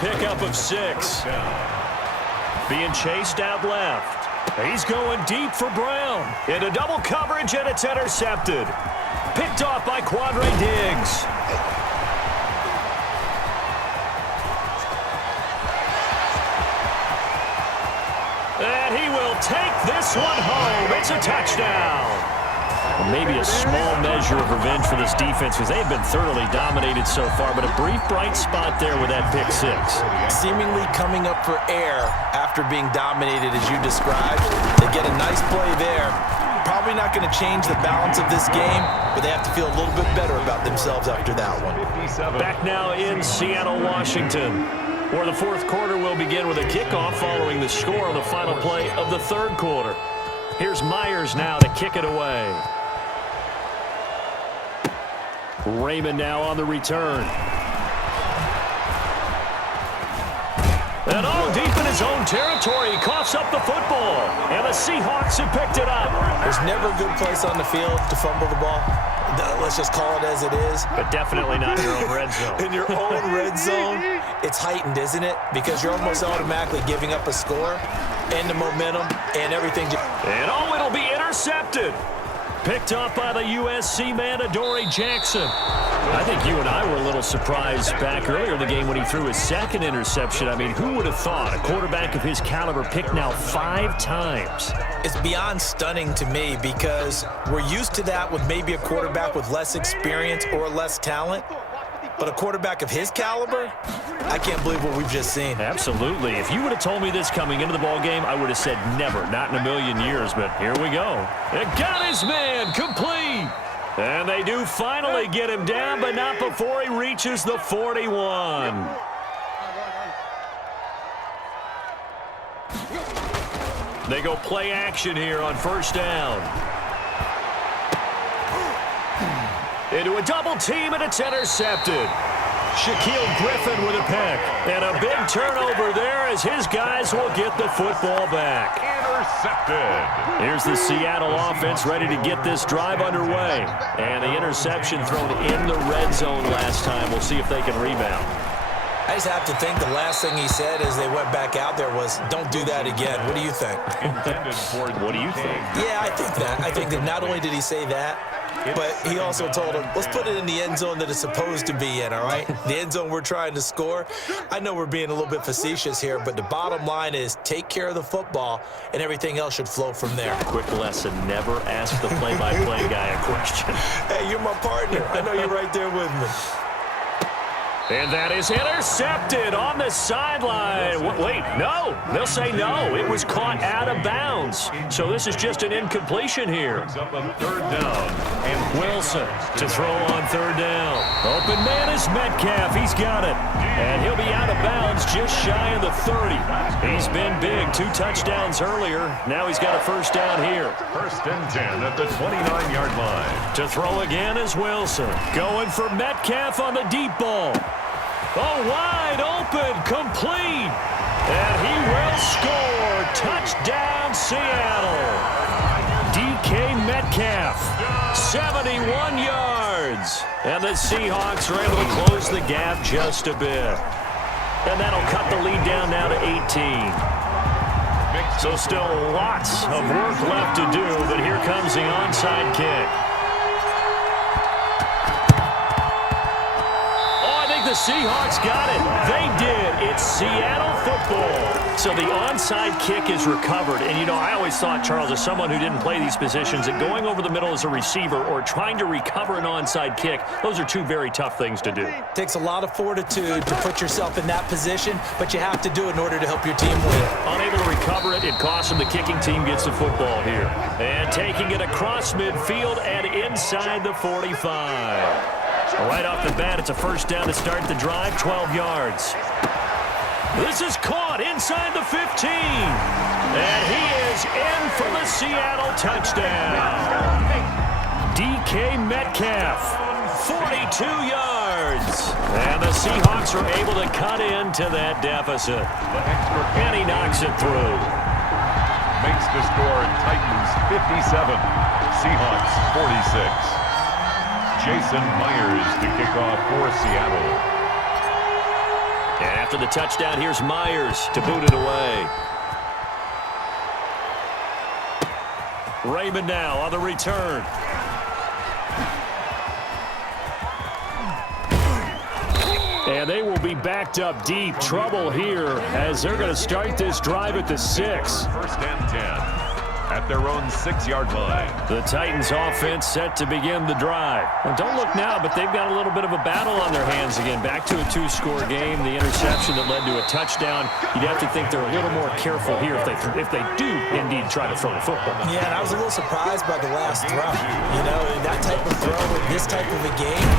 Pickup of 6. Being chased out left. He's going deep for Brown. Into double coverage, and it's intercepted. Picked off by Quandre Diggs. And he will take this one home. It's a touchdown. Well, maybe a small measure of revenge for this defense because they have been thoroughly dominated so far, but a brief bright spot there with that pick 6. Seemingly coming up for air after being dominated as you described. They get a nice play there. Probably not going to change the balance of this game, but they have to feel a little bit better about themselves after that one. Back now in Seattle, Washington, where the fourth quarter will begin with a kickoff following the score on the final play of the third quarter. Here's Myers now to kick it away. Raymond now on the return. And deep in his own territory, he coughs up the football. And the Seahawks have picked it up. There's never a good place on the field to fumble the ball. Let's just call it as it is. But definitely not in your own red zone. In your own red zone, it's heightened, isn't it? Because you're almost automatically giving up a score and the momentum and everything. And it'll be intercepted. Picked off by the USC man, Adoree Jackson. I think you and I were a little surprised back earlier in the game when he threw his second interception. I mean, who would have thought a quarterback of his caliber picked now 5 times? It's beyond stunning to me because we're used to that with maybe a quarterback with less experience or less talent. But a quarterback of his caliber, I can't believe what we've just seen. Absolutely. If you would have told me this coming into the ballgame, I would have said never, not in a million years. But here we go. It got his man complete. And they do finally get him down, but not before he reaches the 41. They go play action here on first down. Into a double team, and it's intercepted. Shaquille Griffin with a pick. And a big turnover there as his guys will get the football back. Intercepted. Here's the Seattle offense ready to get this drive underway. And the interception thrown in the red zone last time. We'll see if they can rebound. I just have to think the last thing he said as they went back out there was, don't do that again. What do you think? What do you think? Yeah, I think that. I think that not only did he say that, but he also told him, let's put it in the end zone that it's supposed to be in, all right? The end zone we're trying to score. I know we're being a little bit facetious here, but the bottom line is take care of the football, and everything else should flow from there. Quick lesson, never ask the play-by-play guy a question. Hey, you're my partner. I know you're right there with me. And that is intercepted on the sideline. Wait, no. They'll say no. It was caught out of bounds. So this is just an incompletion here. Third down. And Wilson to throw on third down. Open man is Metcalf. He's got it. And he'll be out of bounds just shy of the 30. He's been big. 2 touchdowns earlier. Now he's got a first down here. First and 10 at the 29-yard line. To throw again is Wilson. Going for Metcalf on the deep ball. Oh, wide open, complete, and he will score. Touchdown, Seattle. DK Metcalf, 71 yards. And the Seahawks are able to close the gap just a bit. And that'll cut the lead down now to 18. So still lots of work left to do, but here comes the onside kick. The Seahawks got it. They did. It's Seattle football. So the onside kick is recovered. And, you know, I always thought, Charles, as someone who didn't play these positions, that going over the middle as a receiver or trying to recover an onside kick, those are 2 very tough things to do. It takes a lot of fortitude to put yourself in that position, but you have to do it in order to help your team win. Unable to recover it, it costs them. The kicking team gets the football here. And taking it across midfield and inside the 45. Right off the bat, it's a first down to start the drive, 12 yards. This is caught inside the 15. And he is in for the Seattle touchdown. DK Metcalf, 42 yards. And the Seahawks are able to cut into that deficit. And he knocks it through. Makes the score Titans 57, Seahawks 46. Jason Myers to kick off for Seattle. And After the touchdown, here's Myers to boot it away. Raymond now on the return. And they will be backed up deep. Trouble here as they're going to start this drive at the 6. First and 10 at their own 6-yard line. The Titans offense set to begin the drive. Well, don't look now, but they've got a little bit of a battle on their hands again. Back to a 2-score game. The interception that led to a touchdown. You'd have to think they're a little more careful here if they do indeed try to throw the football. Yeah, and I was a little surprised by the last throw. You know, in that type of throw in this type of a game,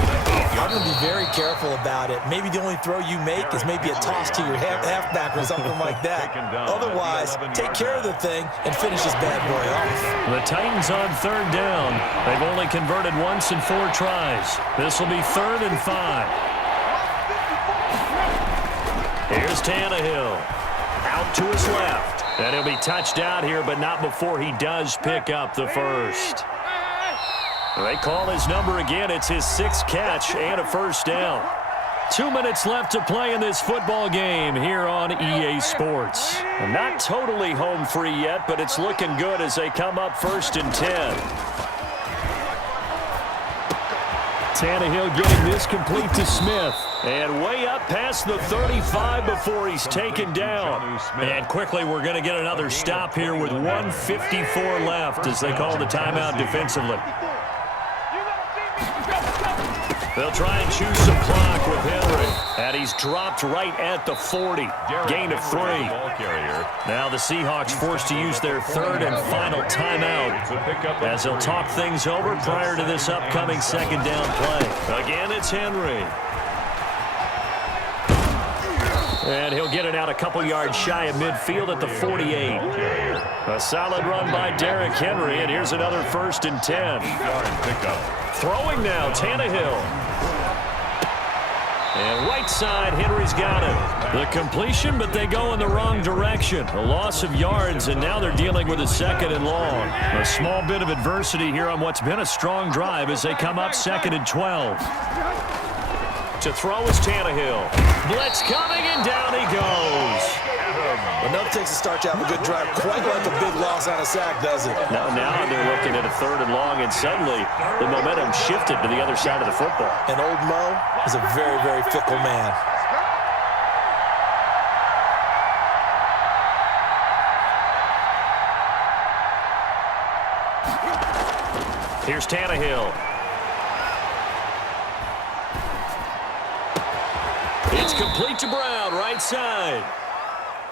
I'm going to be very careful about it. Maybe the only throw you make is maybe a toss to your halfback or something like that. Otherwise, take care of the thing and finish this bad boy off. The Titans on 3rd down. They've only converted once in 4 tries. This will be 3rd and 5. Here's Tannehill. Out to his left. And he'll be touched out here, but not before he does pick up the first. They call his number again. It's his 6th catch and a first down. 2 minutes left to play in this football game here on EA Sports. Not totally home free yet, but it's looking good as they come up 1st and 10. Tannehill getting this complete to Smith. And way up past the 35 before he's taken down. And quickly we're going to get another stop here with 1:54 left as they call the timeout defensively. They'll try and choose some clock with Henry. And he's dropped right at the 40. Gain of 3. Now the Seahawks forced to use their 3rd and final timeout as they'll talk things over prior to this upcoming 2nd down play. Again, it's Henry. And he'll get it out a couple yards shy of midfield at the 48. A solid run by Derrick Henry, and here's another 1st and 10. Throwing now, Tannehill. And right side, Henry's got it. The completion, but they go in the wrong direction. A loss of yards, and now they're dealing with a 2nd and long. A small bit of adversity here on what's been a strong drive as they come up 2nd and 12. To throw is Tannehill. Blitz coming, and down he goes. Enough takes to start you have a good drive, quite like a big loss on a sack, does it? Now they're looking at a 3rd and long, and suddenly the momentum shifted to the other side of the football. And old Mo is a very, very fickle man. Here's Tannehill. It's complete to Brown, right side.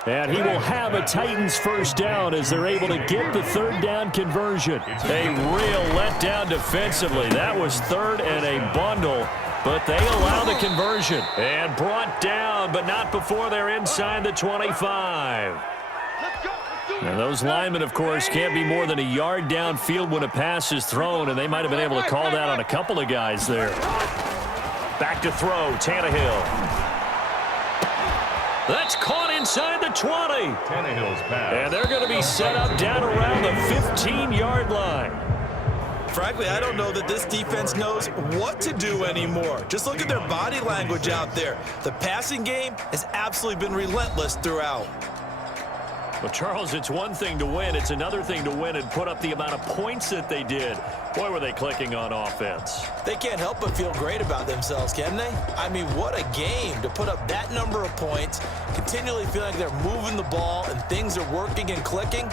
And he will have a Titans first down as they're able to get the 3rd down conversion. A real letdown defensively. That was 3rd and a bundle, but they allow the conversion. And brought down, but not before they're inside the 25. And those linemen, of course, can't be more than a yard downfield when a pass is thrown, and they might have been able to call that on a couple of guys there. Back to throw, Tannehill. That's caught inside the 20. Tannehill's pass. And they're going to be set up down around the 15-yard line. Frankly, I don't know that this defense knows what to do anymore. Just look at their body language out there. The passing game has absolutely been relentless throughout. Well, Charles, it's one thing to win. It's another thing to win and put up the amount of points that they did. Boy, were they clicking on offense. They can't help but feel great about themselves, can they? I mean, what a game to put up that number of points, continually feeling like they're moving the ball and things are working and clicking.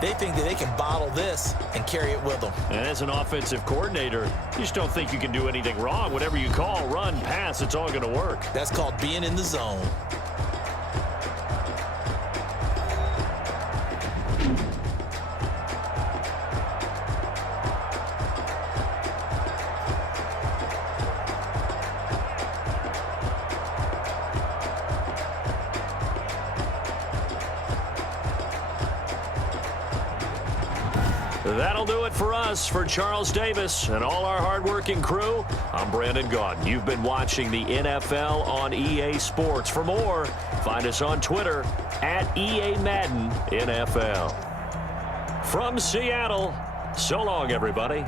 They think that they can bottle this and carry it with them. And as an offensive coordinator, you just don't think you can do anything wrong. Whatever you call, run, pass, it's all going to work. That's called being in the zone. That'll do it for us. For Charles Davis and all our hardworking crew, I'm Brandon Gaudin. You've been watching the NFL on EA Sports. For more, find us on Twitter at EA Madden NFL. From Seattle, so long, everybody.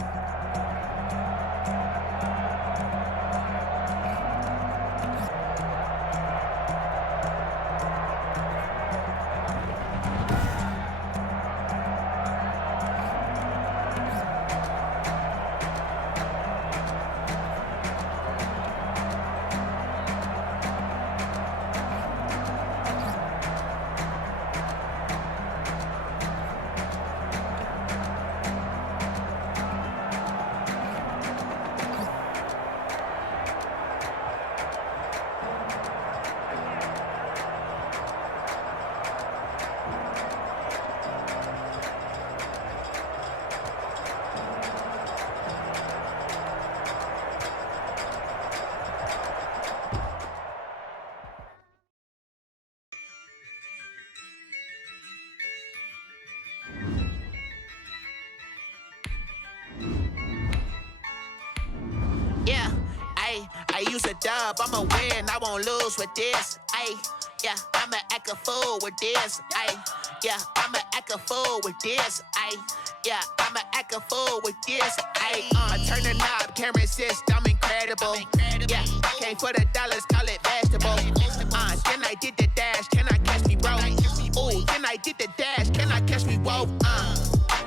I use a dub, I'ma win, I won't lose with this. Ay, yeah, I'ma act a fool with this. Ay, yeah, I'ma act a fool with this. Ay, yeah, I'ma act a fool with this. Ay, turn the knob, can't resist, I'm incredible. Yeah, came for the dollars, call it vegetable. Then I did the dash, can I catch me, bro? Ooh, then I did the dash, can I catch me, whoa?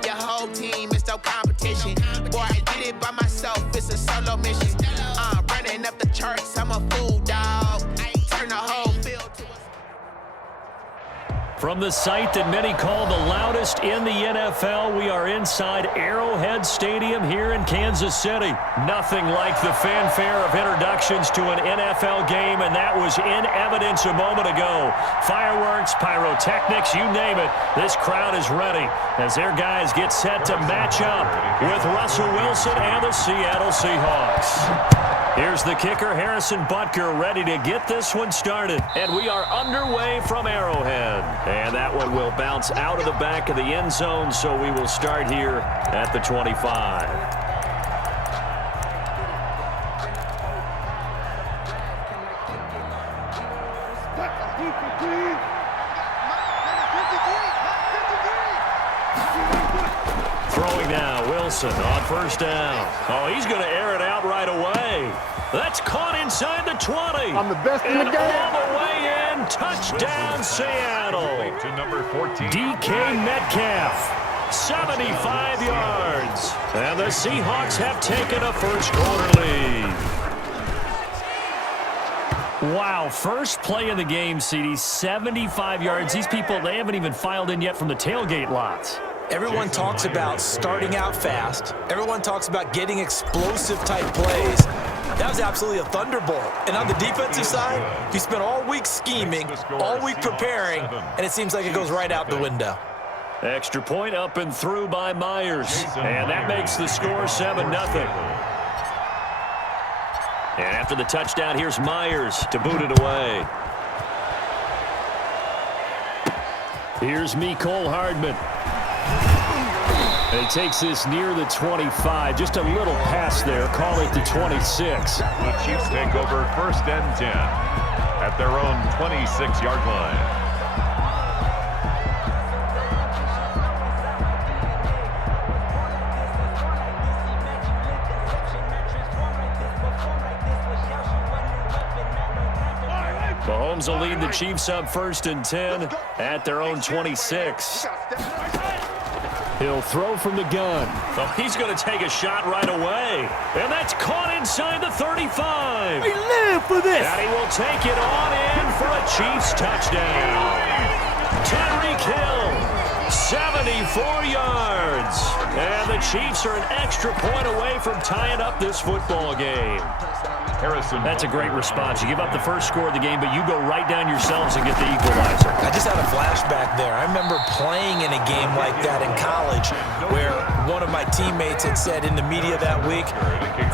Your whole team is no competition. Boy, I did it by myself, it's a solo mission. Running up the charts, I'm a fool, dog. Turn the whole field to a... From the site that many call the loudest in the NFL, we are inside Arrowhead Stadium here in Kansas City. Nothing like the fanfare of introductions to an NFL game, and that was in evidence a moment ago. Fireworks, pyrotechnics, you name it. This crowd is ready as their guys get set to match up with Russell Wilson and the Seattle Seahawks. Here's the kicker, Harrison Butker, ready to get this one started. And we are underway from Arrowhead. And that one will bounce out of the back of the end zone, so we will start here at the 25. Throwing now, Wilson on first down. Oh, he's going to air it out right away. That's caught inside the 20. I'm the best in the game. All the way in. Touchdown, Seattle. To number 14. DK Metcalf, 75 yards. And the Seahawks have taken a first-quarter lead. Wow, first play of the game, CD, 75 yards. These people, they haven't even filed in yet from the tailgate lots. Everyone talks about starting out fast. Everyone talks about getting explosive-type plays. That was absolutely a thunderbolt. And on the defensive side, you spent all week scheming, all week preparing, and it seems like it goes right out the window. Extra point up and through by Myers. And that makes the score 7-0. And after the touchdown, here's Myers to boot it away. Here's Mecole Hardman. And he takes this near the 25. Just a little pass there. Call it the 26. The Chiefs take over first and 10 at their own 26-yard line. Mahomes will lead the Chiefs up first and 10 at their own 26. He'll throw from the gun. Oh, he's going to take a shot right away. And that's caught inside the 35. We live for this. And he will take it on in for a Chiefs touchdown. Tyreek Hill, 74 yards. And the Chiefs are an extra point away from tying up this football game. That's a great response. You give up the first score of the game, but you go right down yourselves and get the equalizer. I just had a flashback there. I remember playing in a game like that in college where one of my teammates had said in the media that week,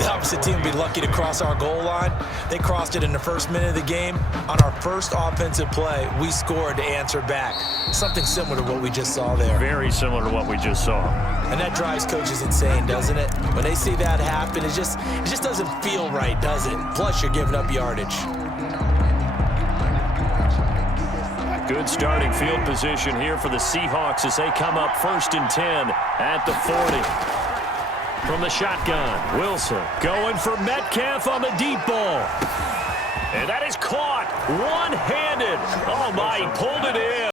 the opposite team would be lucky to cross our goal line. They crossed it in the first minute of the game. On our first offensive play, we scored to answer back. Something similar to what we just saw there. Very similar to what we just saw. And that drives coaches insane, doesn't it? When they see that happen, it just doesn't feel right, does it? Plus, you're giving up yardage. Good starting field position here for the Seahawks as they come up first and 10 at the 40. From the shotgun, Wilson going for Metcalf on the deep ball. And that is caught one-handed. Oh, my, he pulled it in.